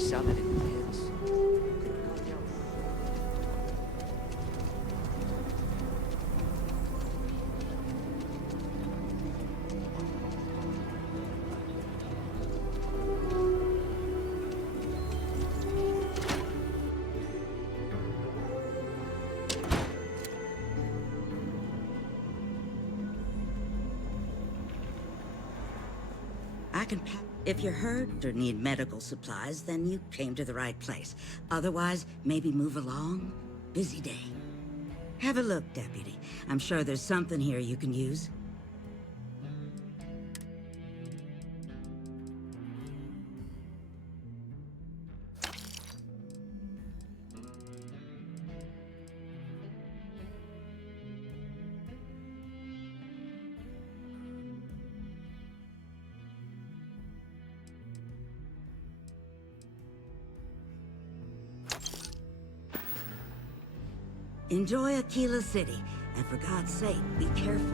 sounded intense. I can pack. If you're hurt or need medical supplies, then you came to the right place. Otherwise, maybe move along. Busy day. Have a look, Deputy. I'm sure there's something here you can use. Enjoy Aquila City, and for God's sake, be careful.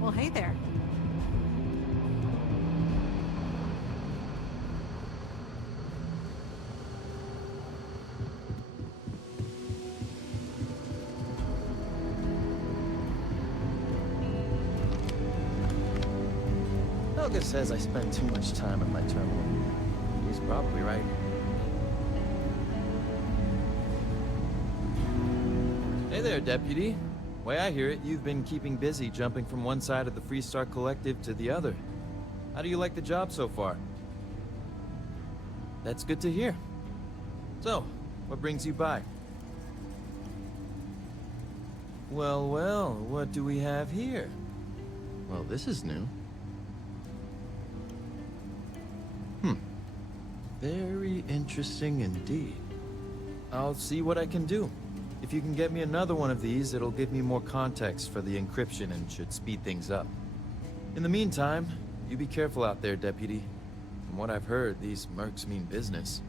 Well, hey there. Helga says I spend too much time at my terminal. He's probably right. Hey there, Deputy. Way I hear it, you've been keeping busy jumping from one side of the Freestar Collective to the other. How do you like the job so far? That's good to hear. So, what brings you by? Well, well, what do we have here? Well, this is new. Very interesting indeed. I'll see what I can do. If you can get me another one of these, it'll give me more context for the encryption and should speed things up. In the meantime, you be careful out there, Deputy. From what I've heard, these mercs mean business.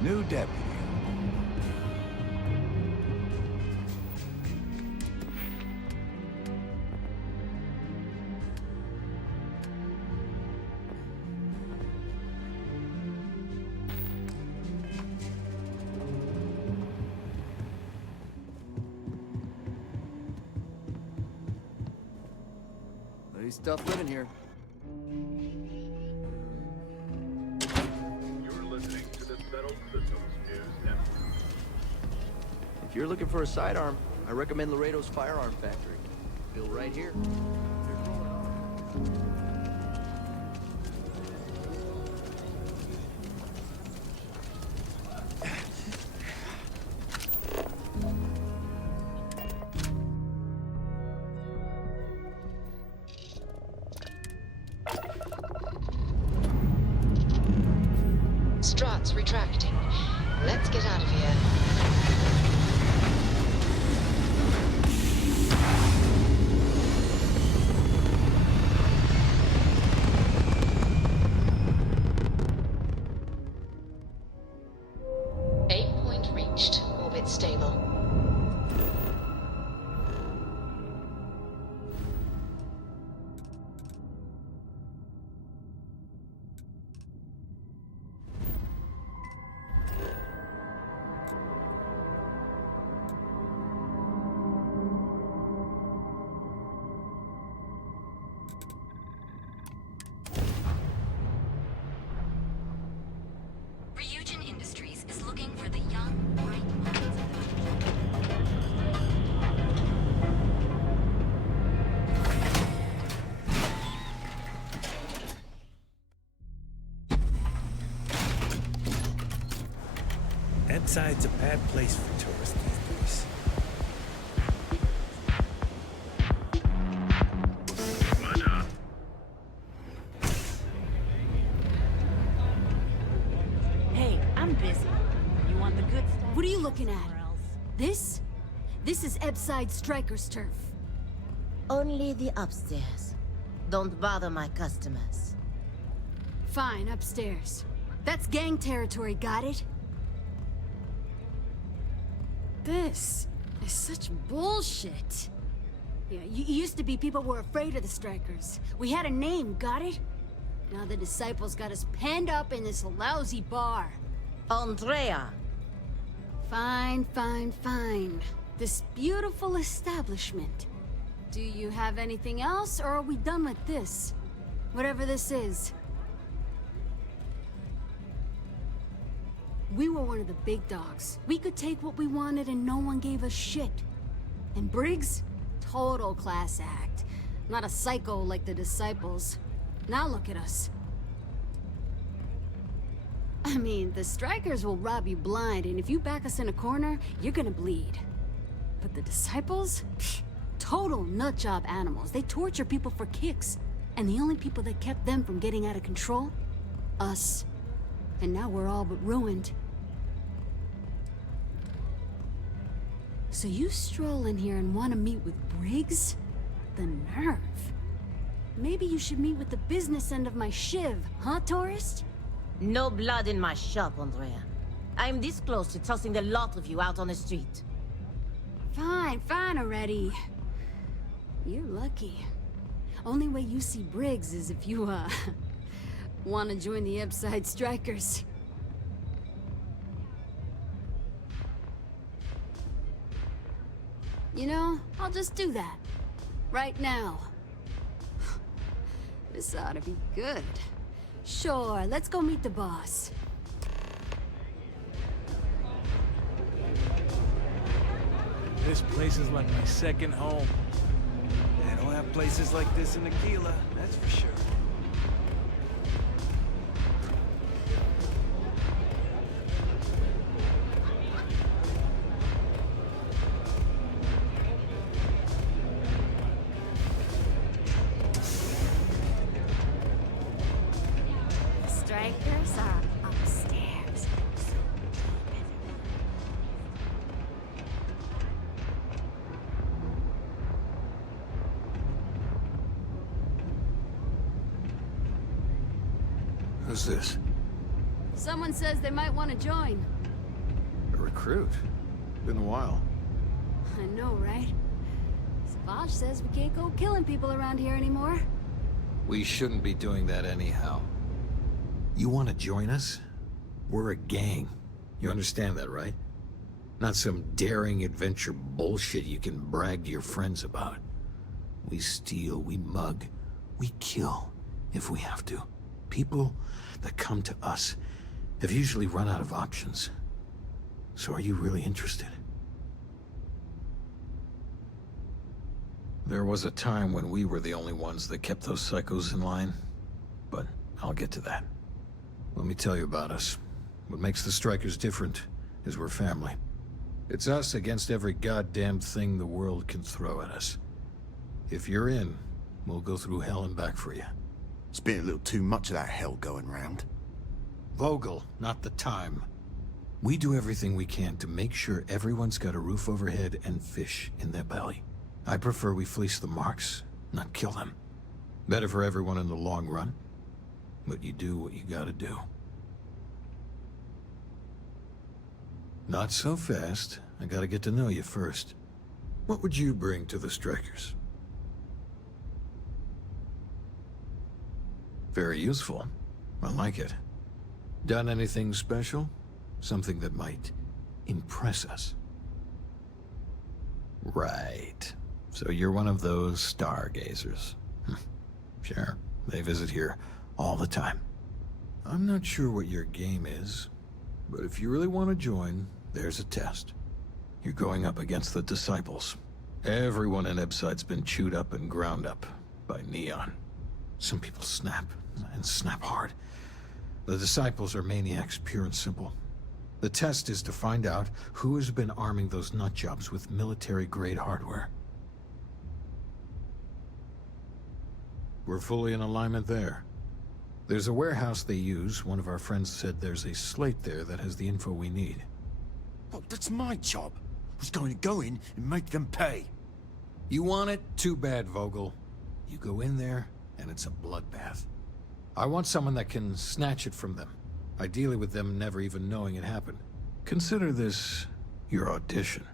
New deputy. Pretty tough living here. You're listening to the Settled Systems News Network. If you're looking for a sidearm, I recommend Laredo's Firearm Factory. Built right here. Struts retracting. Let's get out of here. Aim point reached. Orbit stable. Ryujin Industries is looking for the young, bright minds of Inside's a bad place for tourists these days. I'm busy. You want the good stuff? What are you looking at? Somewhere else. This? This is Ebside Striker's turf. Only the upstairs. Don't bother my customers. Fine, upstairs. That's gang territory, got it? This is such bullshit. Yeah, used to be people were afraid of the Strikers. We had a name, got it? Now the Disciples got us penned up in this lousy bar. Andrea! Fine, fine, fine. This beautiful establishment. Do you have anything else, or are we done with this? Whatever this is. We were one of the big dogs. We could take what we wanted and no one gave us shit. And Briggs? Total class act. Not a psycho like the Disciples. Now look at us. I mean, the Strikers will rob you blind, and if you back us in a corner, you're gonna bleed. But the Disciples? Pfft, total nutjob animals. They torture people for kicks. And the only people that kept them from getting out of control? Us. And now we're all but ruined. So you stroll in here and want to meet with Briggs? The nerve. Maybe you should meet with the business end of my shiv, huh, tourist? No blood in my shop, Andrea. I'm this close to tossing the lot of you out on the street. Fine, fine already. You're lucky. Only way you see Briggs is if you, want to join the Ebside Strikers. You know, I'll just do that. Right now. This ought to be good. Sure, let's go meet the boss. This place is like my second home. They don't have places like this in Aquila, that's for sure. Strikers are upstairs. Who's this? Someone says they might want to join. A recruit? Been a while. I know, right? Savage says we can't go killing people around here anymore. We shouldn't be doing that anyhow. You want to join us? We're a gang. You understand that, right? Not some daring adventure bullshit you can brag to your friends about. We steal, we mug, we kill, if we have to. People that come to us have usually run out of options. So are you really interested? There was a time when we were the only ones that kept those psychos in line, but I'll get to that. Let me tell you about us. What makes the Strikers different is we're family. It's us against every goddamn thing the world can throw at us. If you're in, we'll go through hell and back for you. It's been a little too much of that hell going round. Vogel, not the time. We do everything we can to make sure everyone's got a roof overhead and fish in their belly. I prefer we fleece the marks, not kill them. Better for everyone in the long run. But you do what you gotta do. Not so fast. I gotta get to know you first. What would you bring to the Strikers? Very useful. I like it. Done anything special? Something that might impress us? Right. So you're one of those stargazers. Sure, they visit here all the time. I'm not sure what your game is, but if you really want to join, there's a test. You're going up against the Disciples. Everyone in Ebside's been chewed up and ground up by Neon. Some people snap, and snap hard. The Disciples are maniacs, pure and simple. The test is to find out who has been arming those nutjobs with military-grade hardware. We're fully in alignment there. There's a warehouse they use. One of our friends said there's a slate there that has the info we need. Well, that's my job. I was going to go in and make them pay. You want it? Too bad, Vogel. You go in there, and it's a bloodbath. I want someone that can snatch it from them. Ideally with them never even knowing it happened. Consider this your audition.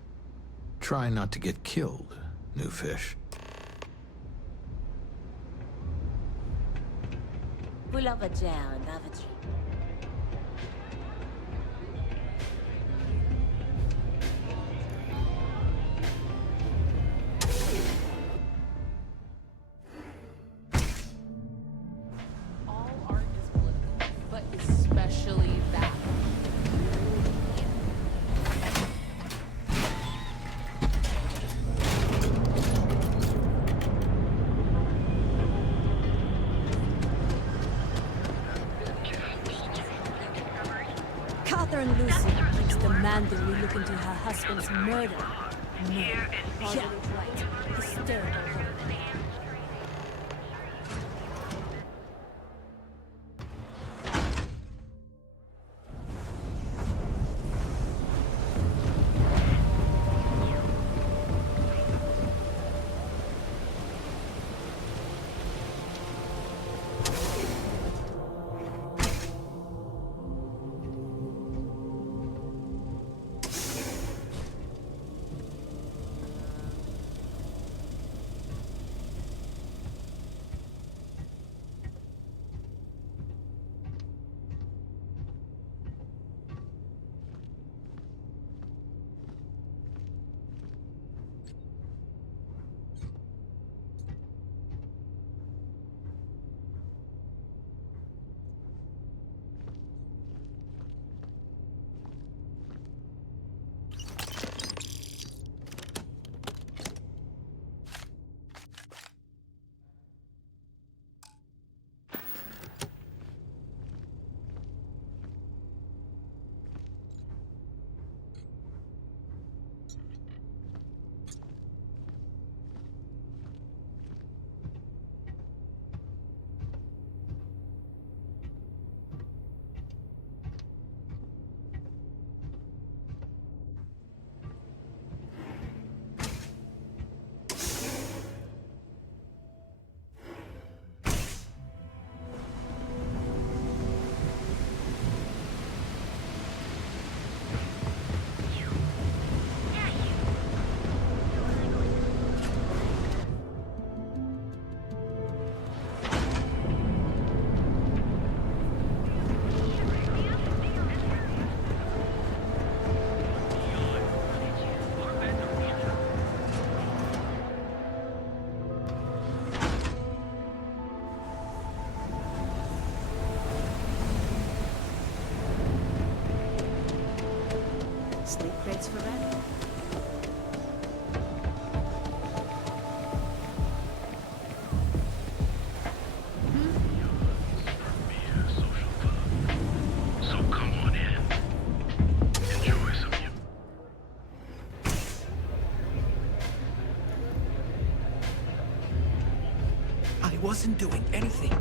Try not to get killed, new fish. Pull up a chair and have a drink. All art is political, but especially that. Catherine Lucy keeps demanding we look into her husband's murder. No. Yeah, right. Hysterical. Sleep crates for rent. So come on in. Enjoy some of your... I wasn't doing anything.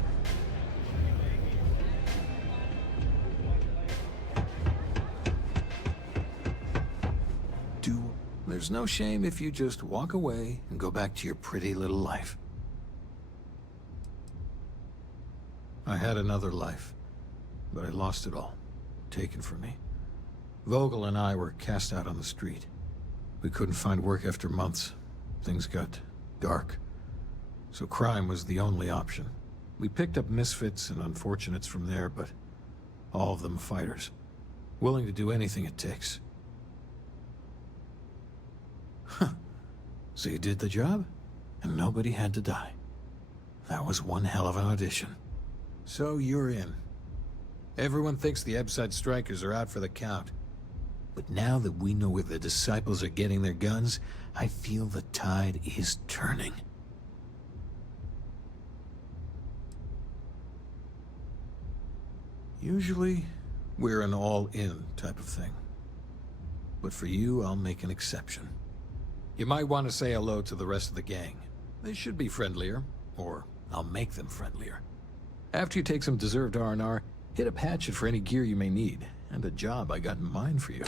There's no shame if you just walk away and go back to your pretty little life. I had another life, but I lost it all, taken from me. Vogel and I were cast out on the street. We couldn't find work after months. Things got dark. So crime was the only option. We picked up misfits and unfortunates from there, but all of them fighters, willing to do anything it takes. Huh. So you did the job, and nobody had to die. That was one hell of an audition. So you're in. Everyone thinks the Ebside Strikers are out for the count. But now that we know where the Disciples are getting their guns, I feel the tide is turning. Usually, we're an all-in type of thing. But for you, I'll make an exception. You might want to say hello to the rest of the gang. They should be friendlier, or I'll make them friendlier. After you take some deserved R&R, hit up Hatchet for any gear you may need, and a job I got in mind for you.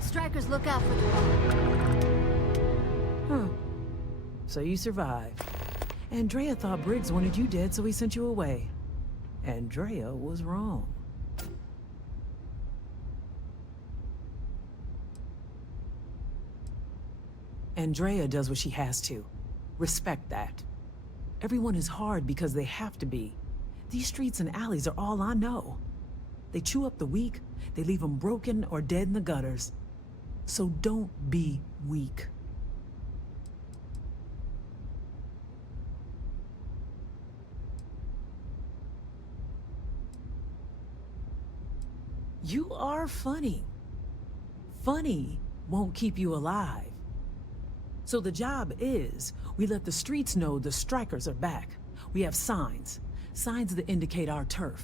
Strikers, look out for the wall. Huh. So you survived. Andrea thought Briggs wanted you dead, so he sent you away. Andrea was wrong. Andrea does what she has to. Respect that. Everyone is hard because they have to be. These streets and alleys are all I know. They chew up the weak, they leave them broken or dead in the gutters. So don't be weak. You are funny. Funny won't keep you alive. So the job is, we let the streets know the strikers are back. We have signs that indicate our turf.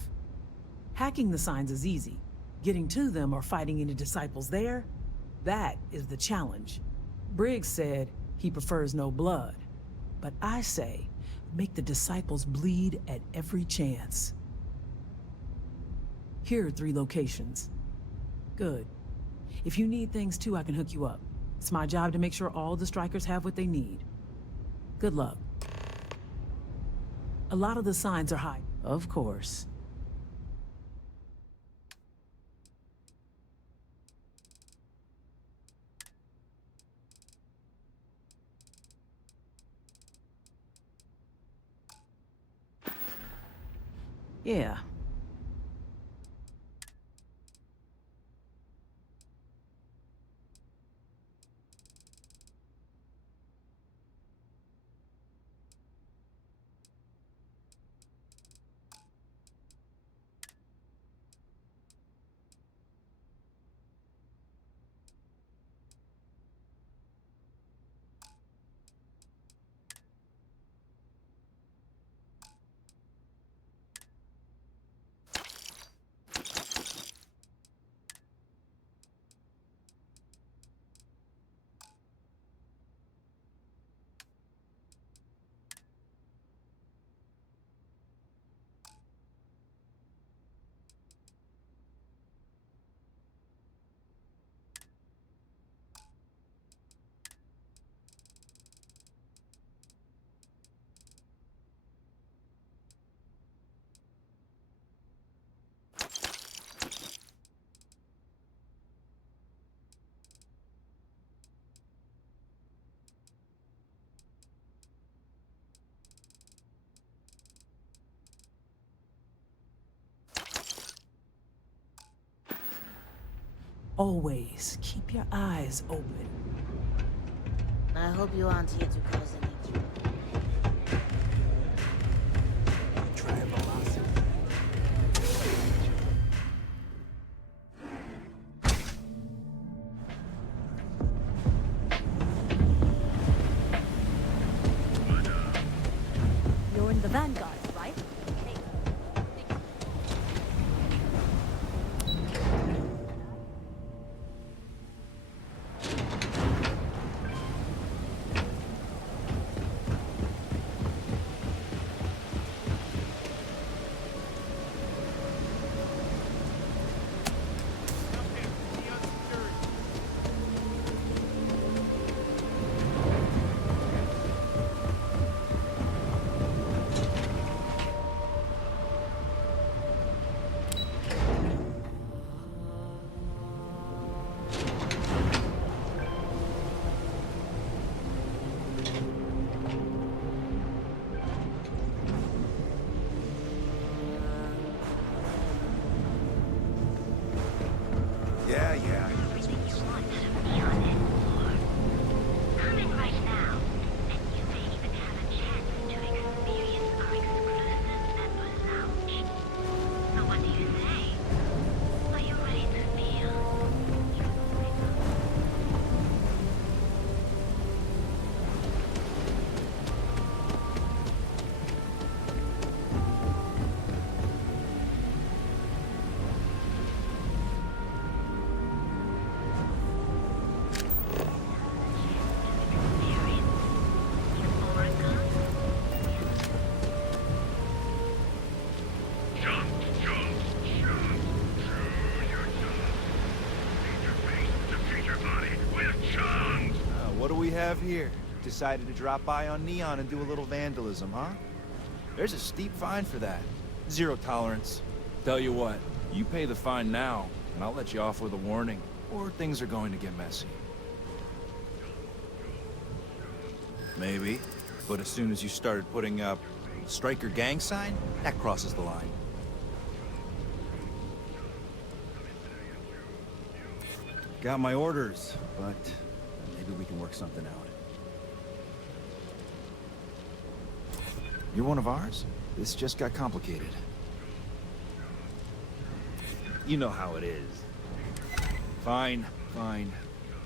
Hacking the signs is easy. Getting to them or fighting any disciples there, that is the challenge. Briggs said he prefers no blood. But I say, make the disciples bleed at every chance. Here are 3 locations. Good. If you need things too, I can hook you up. It's my job to make sure all the strikers have what they need. Good luck. A lot of the signs are high, of course. Yeah. Always keep your eyes open. I hope you aren't here to cause any trouble. Try velocity. You're in the vanguard, right? have here? Decided to drop by on Neon and do a little vandalism, huh? There's a steep fine for that. Zero tolerance. Tell you what, you pay the fine now, and I'll let you off with a warning, or things are going to get messy. Maybe. But as soon as you started putting up Striker gang sign, that crosses the line. Got my orders, but maybe we can work something out. You're one of ours? This just got complicated. You know how it is. Fine, fine.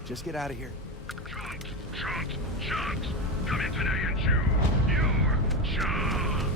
Just get out of here. Chunks, come in today and choose your job.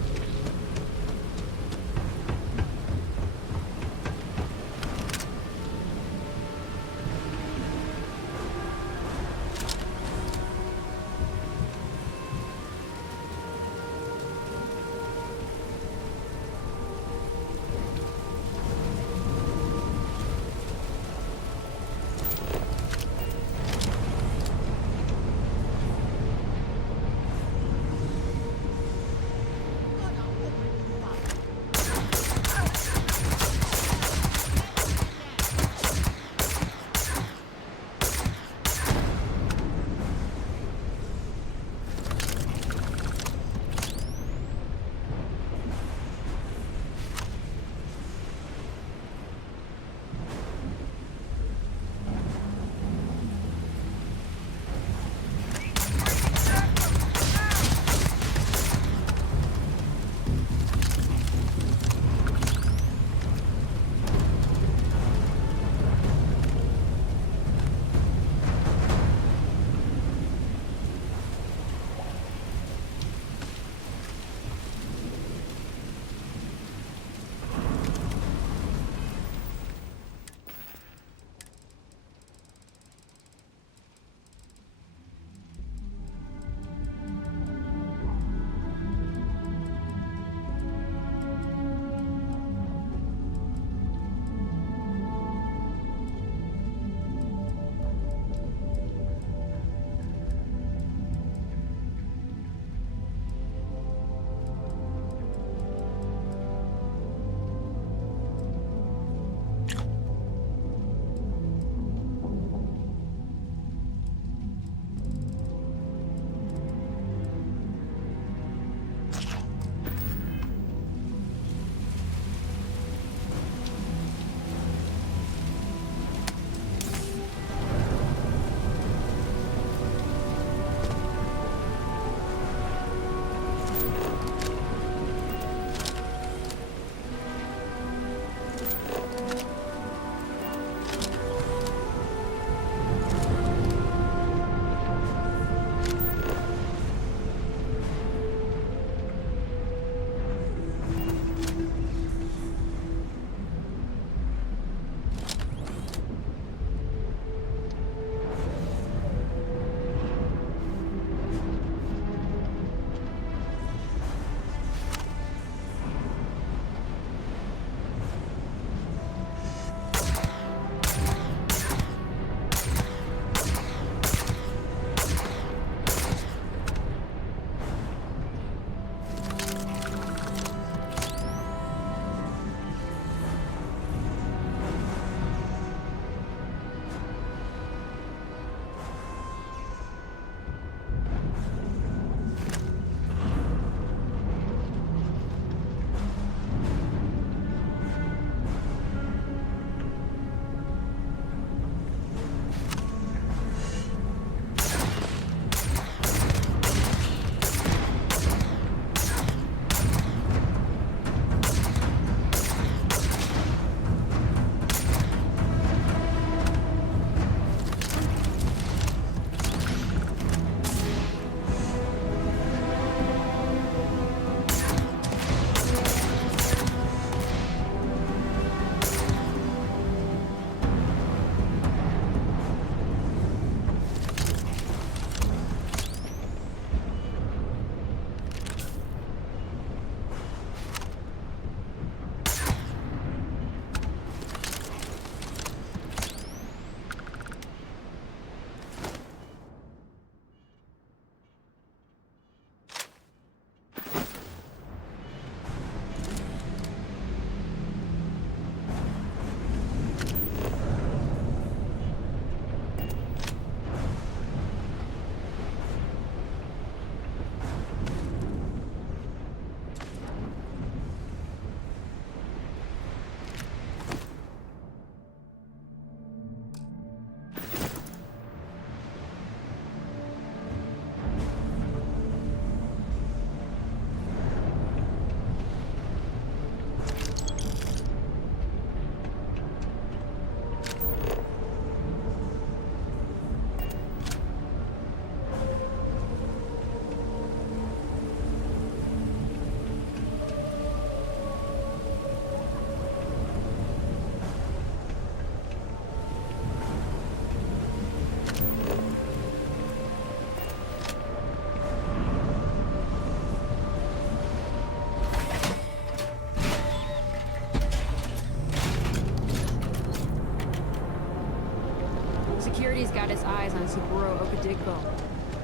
heard he's got his eyes on Saburo Okadigbo.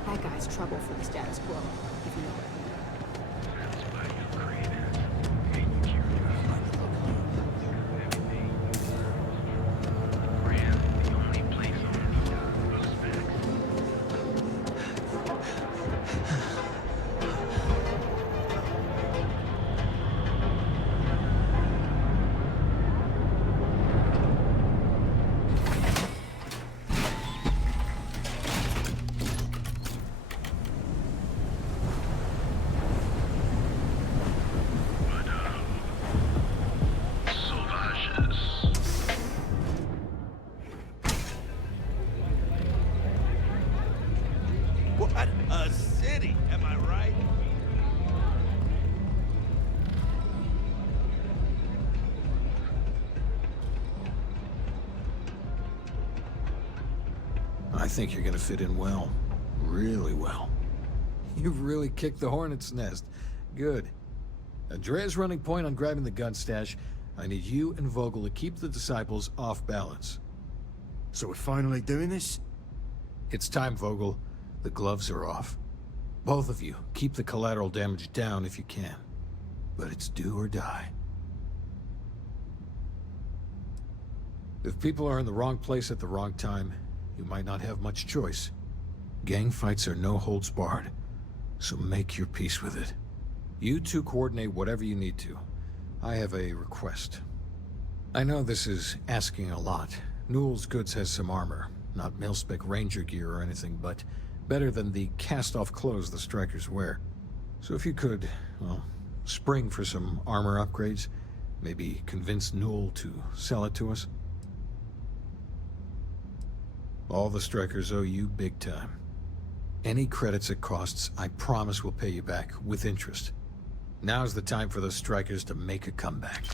That guy's trouble for the status quo, if you know what I mean. That's why you creators hate curious. Brand, the only place on Neon with specs. What a city, am I right? I think you're gonna fit in well. Really well. You've really kicked the hornet's nest. Good. Andrea's running point on grabbing the gun stash. I need you and Vogel to keep the disciples off balance. So we're finally doing this? It's time, Vogel. The gloves are off. Both of you, keep the collateral damage down if you can. But it's do or die. If people are in the wrong place at the wrong time, you might not have much choice. Gang fights are no holds barred, so make your peace with it. You two coordinate whatever you need to. I have a request. I know this is asking a lot. Newell's Goods has some armor. Not mil-spec ranger gear or anything, but better than the cast-off clothes the strikers wear. So if you could, well, spring for some armor upgrades, maybe convince Newell to sell it to us. All the strikers owe you big time. Any credits it costs, I promise we'll pay you back, with interest. Now's the time for the strikers to make a comeback.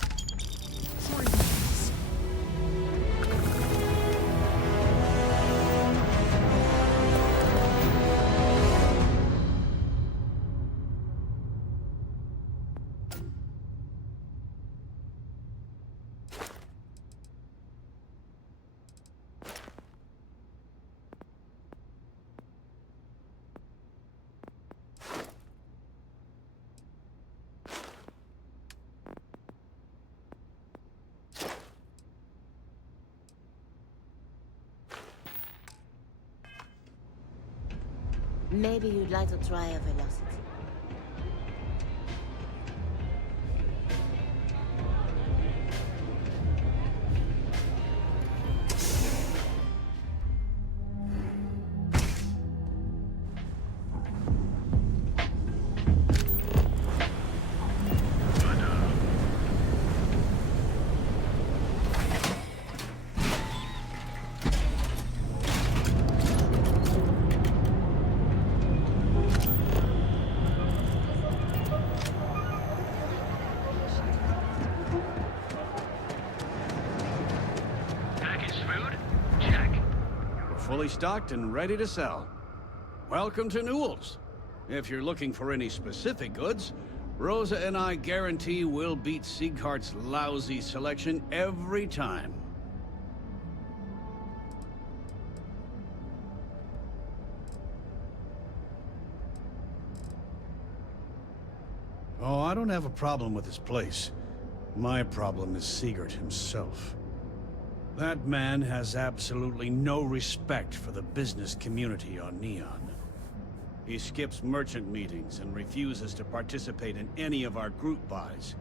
Maybe you'd like to try a velocity. Fully stocked and ready to sell. Welcome to Newell's. If you're looking for any specific goods, Rosa and I guarantee we'll beat Sieghart's lousy selection every time. Oh, I don't have a problem with this place. My problem is Siegert himself. That man has absolutely no respect for the business community on Neon. He skips merchant meetings and refuses to participate in any of our group buys.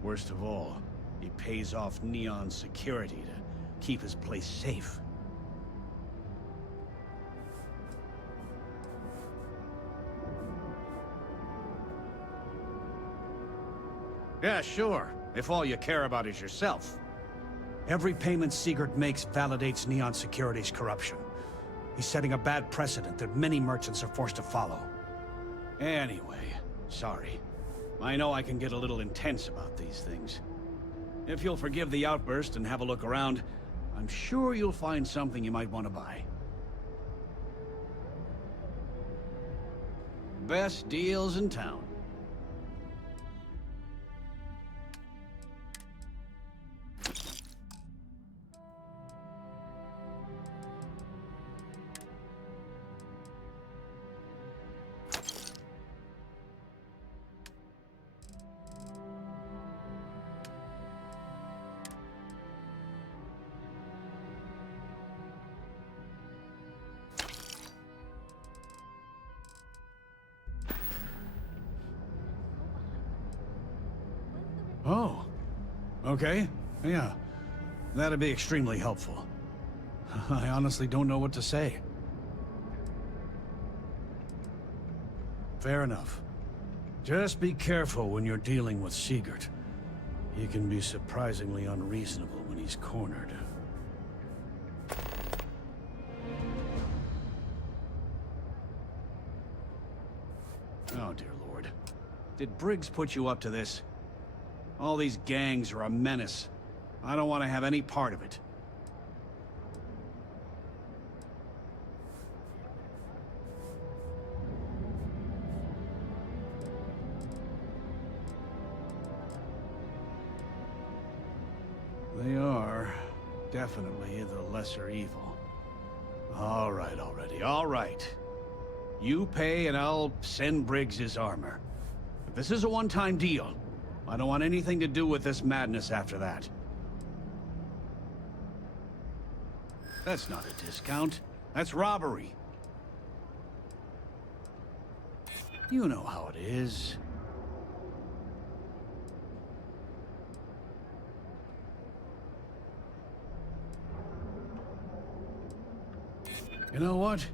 Worst of all, he pays off Neon's security to keep his place safe. Yeah, sure, if all you care about is yourself. Every payment Siegert makes validates Neon Security's corruption. He's setting a bad precedent that many merchants are forced to follow. Anyway, sorry. I know I can get a little intense about these things. If you'll forgive the outburst and have a look around, I'm sure you'll find something you might want to buy. Best deals in town. Okay, yeah. That'd be extremely helpful. I honestly don't know what to say. Fair enough. Just be careful when you're dealing with Sigurd. He can be surprisingly unreasonable when he's cornered. Oh, dear Lord. Did Briggs put you up to this? All these gangs are a menace. I don't want to have any part of it. They are definitely the lesser evil. All right already, all right. You pay and I'll send Briggs his armor. But this is a one-time deal. I don't want anything to do with this madness after that. That's not a discount. That's robbery. You know how it is. You know what?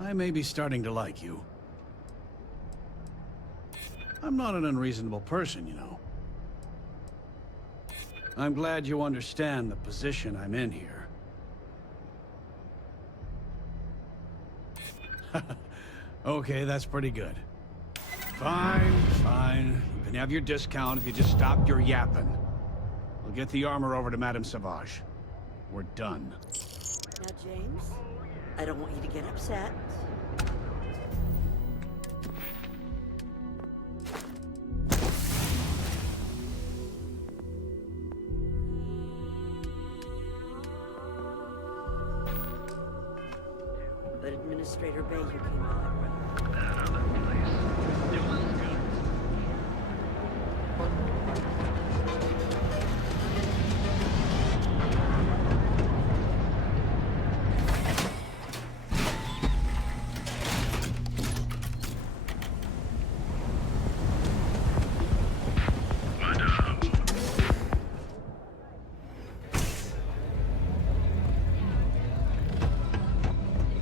I may be starting to like you. I'm not an unreasonable person, you know. I'm glad you understand the position I'm in here. Okay, that's pretty good. Fine, fine. You can have your discount if you just stop your yapping. We'll get the armor over to Madame Sauvage. We're done. Now, James, I don't want you to get upset. But Administrator Baker came by.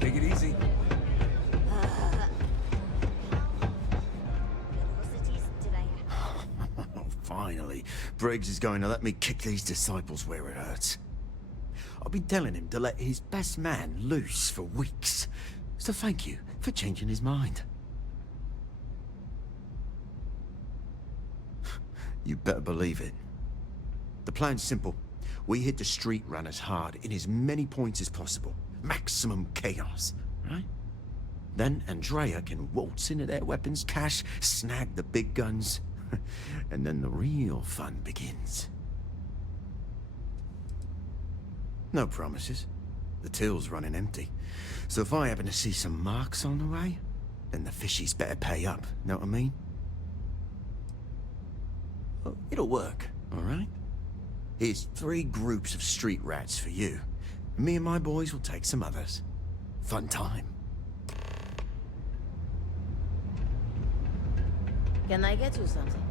Take it easy. Finally, Briggs is going to let me kick these disciples where it hurts. I've been telling him to let his best man loose for weeks. So thank you for changing his mind. You better believe it. The plan's simple. We hit the street runners hard in as many points as possible. Maximum chaos, right? Then Andrea can waltz into their weapons cache, snag the big guns, and then the real fun begins. No promises. The till's running empty. So if I happen to see some marks on the way, then the fishies better pay up, know what I mean? Well, it'll work, all right? Here's 3 groups of street rats for you. Me and my boys will take some others. Fun time. Can I get you something?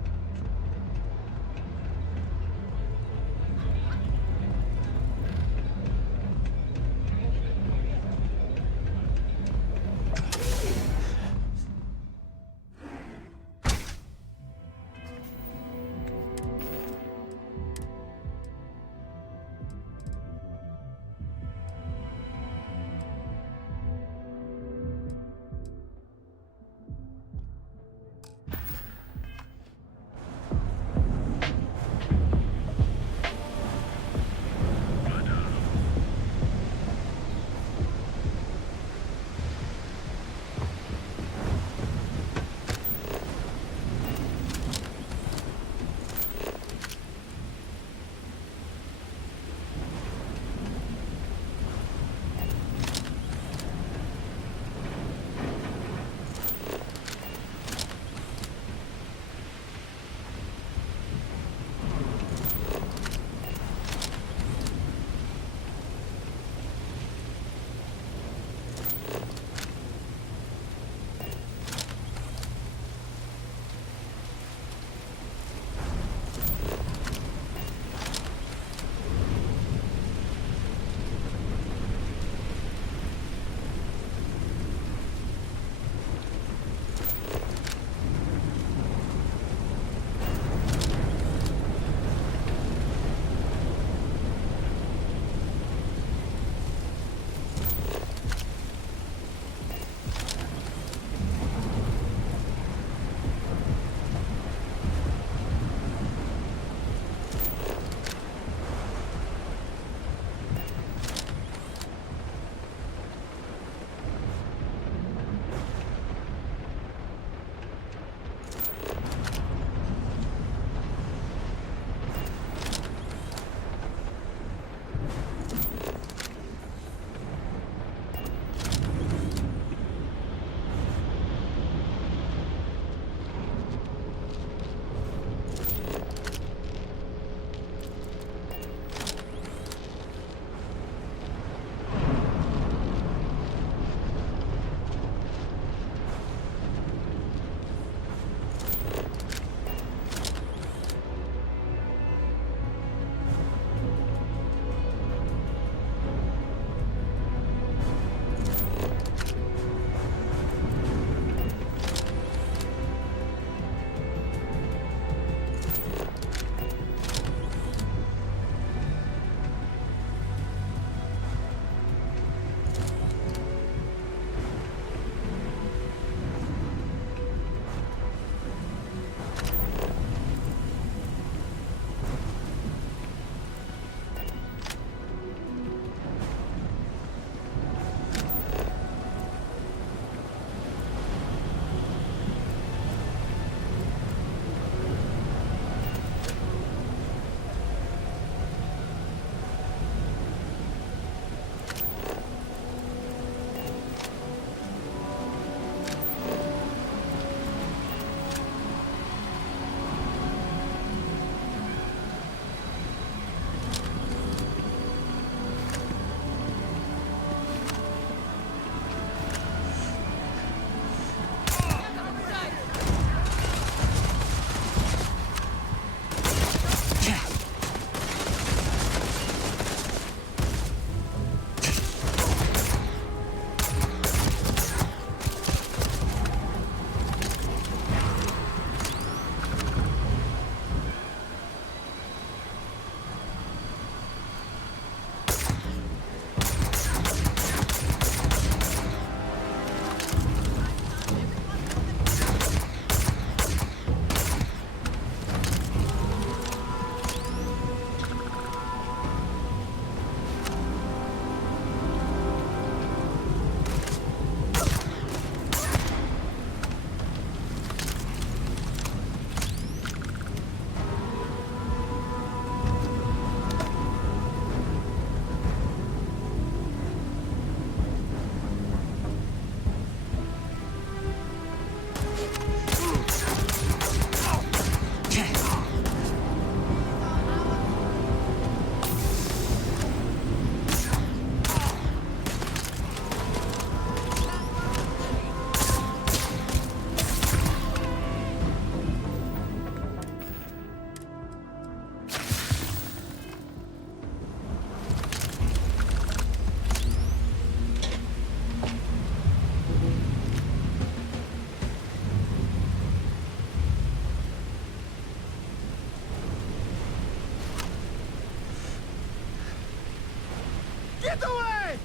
Get away!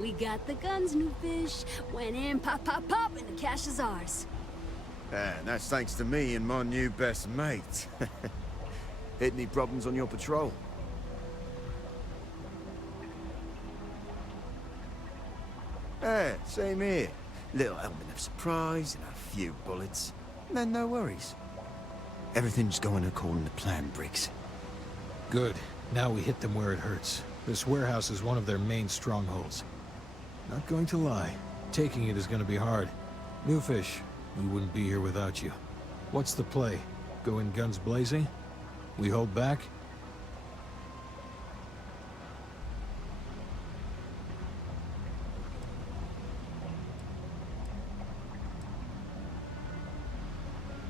We got the guns, new fish. Went in, pop, pop, pop, and the cash is ours. And that's thanks to me and my new best mate. Hit any problems on your patrol? Same here. Little element of surprise and a few bullets. Then no worries. Everything's going according to plan, Briggs. Good. Now we hit them where it hurts. This warehouse is one of their main strongholds. Not going to lie. Taking it is going to be hard. New fish, we wouldn't be here without you. What's the play? Go in guns blazing? We hold back?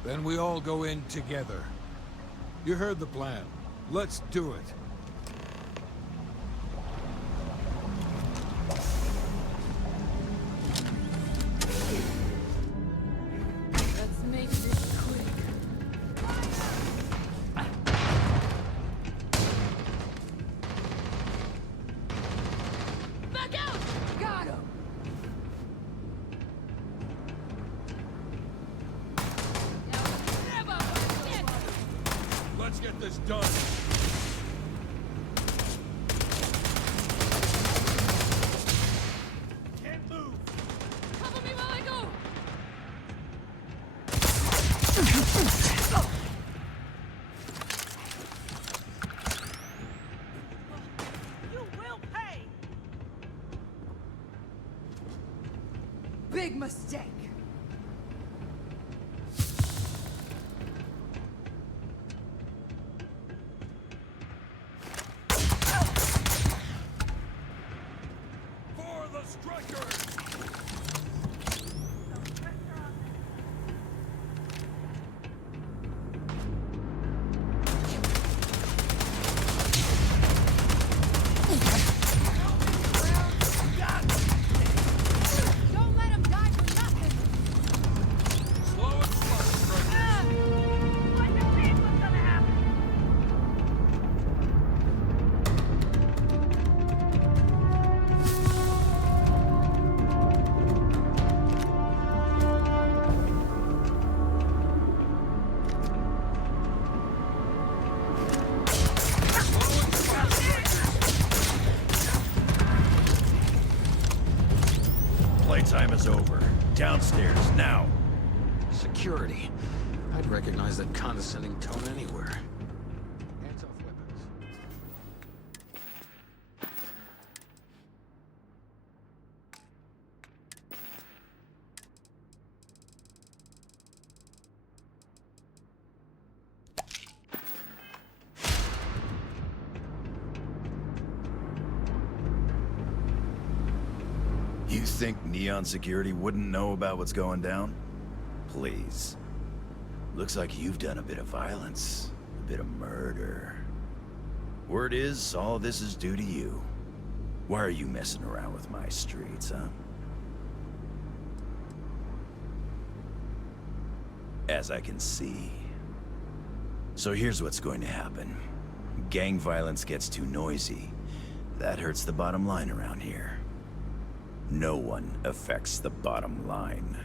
Then we all go in together. You heard the plan. Let's do it. Let's make this quick. Back out! Got him! Let's get this done. Can't move! Cover me while I go! You will pay! Big mistake! Don't let him die for nothing! Slow and slow, What do you think was gonna happen? Playtime is over. Downstairs, now. Security. I'd recognize that condescending tone anywhere. Hands off weapons. You think Neon Security wouldn't know about what's going down? Please. Looks like you've done a bit of violence, a bit of murder. Word is, all this is due to you. Why are you messing around with my streets, huh? As I can see. So here's what's going to happen. Gang violence gets too noisy. That hurts the bottom line around here. No one affects the bottom line.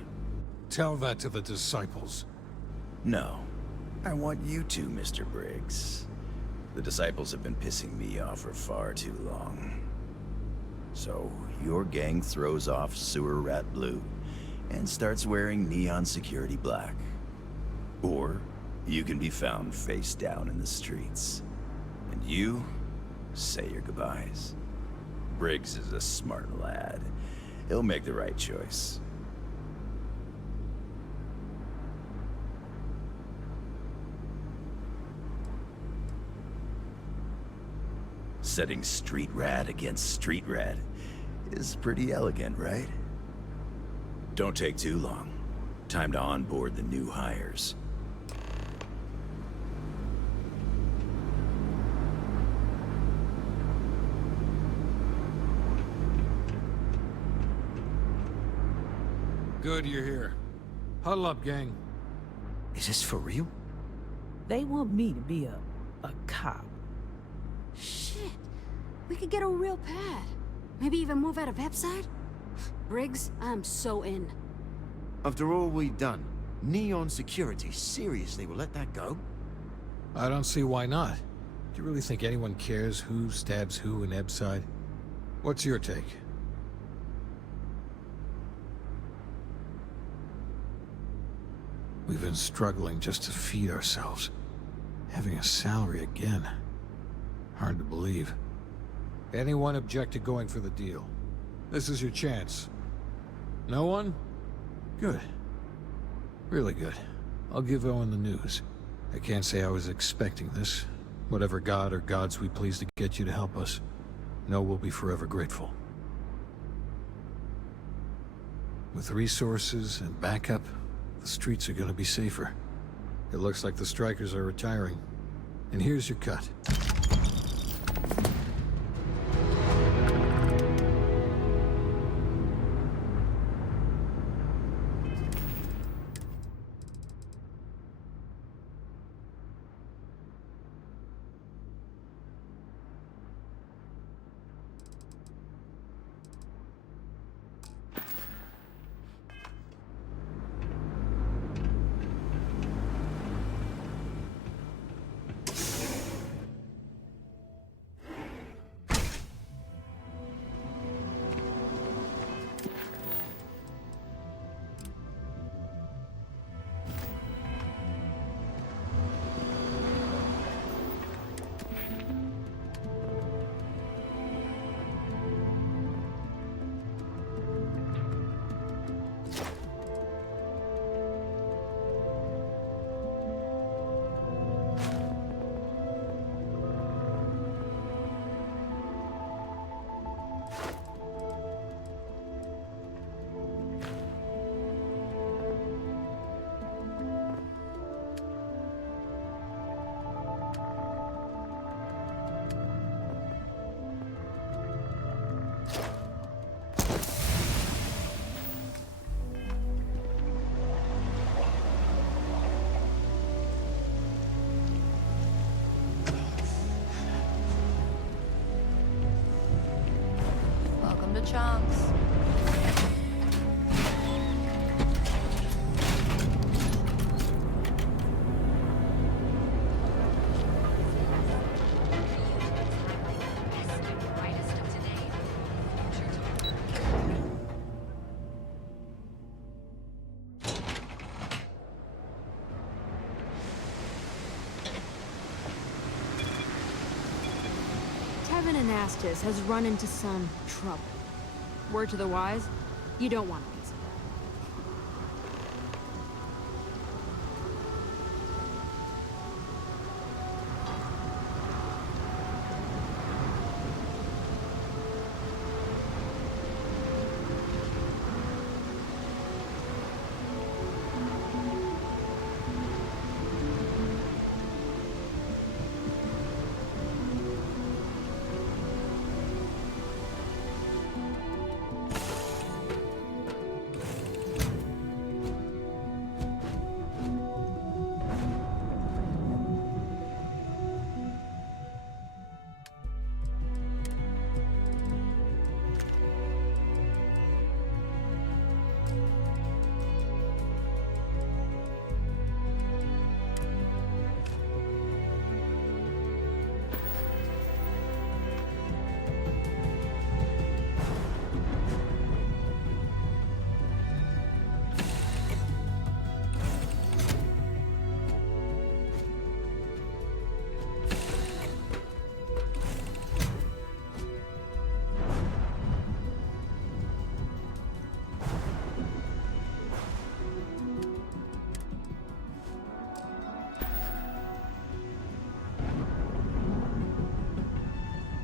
Tell that to the disciples. No. I want you to, Mr. Briggs. The disciples have been pissing me off for far too long. So, your gang throws off Sewer Rat Blue and starts wearing Neon Security Black. Or, you can be found face down in the streets. And you say your goodbyes. Briggs is a smart lad. He'll make the right choice. Setting street rat against street rat is pretty elegant, right? Don't take too long. Time to onboard the new hires. Good you're here. Huddle up, gang. Is this for real? They want me to be a cop. Shit. We could get a real pad. Maybe even move out of Epside? Briggs, I'm so in. After all we've done, Neon Security seriously will let that go? I don't see why not. Do you really think anyone cares who stabs who in Ebside? What's your take? We've been struggling just to feed ourselves. Having a salary again. Hard to believe. Anyone object to going for the deal? This is your chance. No one? Good. Really good. I'll give Owen the news. I can't say I was expecting this. Whatever god or gods we please to get you to help us, know we'll be forever grateful. With resources and backup, the streets are gonna be safer. It looks like the strikers are retiring. And here's your cut. Welcome to Chunks. Tevin Anastas has run into some trouble. Word to the wise, you don't want to